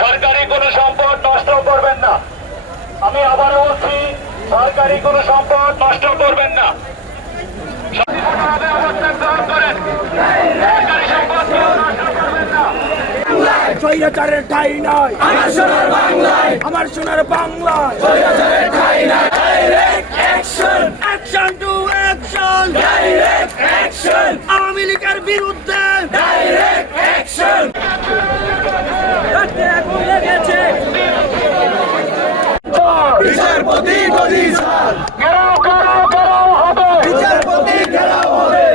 সরকারি কোনো সম্পদ নষ্ট করবেন না। আমি আবারও বলছি সরকারি কোনো সম্পদ নষ্ট করবেন না। শান্তিপূর্ণভাবে অবস্থান গ্রহণ করেন সরকারি সম্পদ কেউ নষ্ট করবেন না স্বৈরাচারের ঠাই নয় আমার সোনার বাংলায়। আমার সোনার বাংলায়। স্বৈরাচারের ঠাই নয় direct action action to action direct action Awami লীগের বিরুদ্ধে বিচারপতি গদি স্যার ঘেরাও ঘেরাও ঘেরাও হবে বিচারপতি ঘেরাও হবে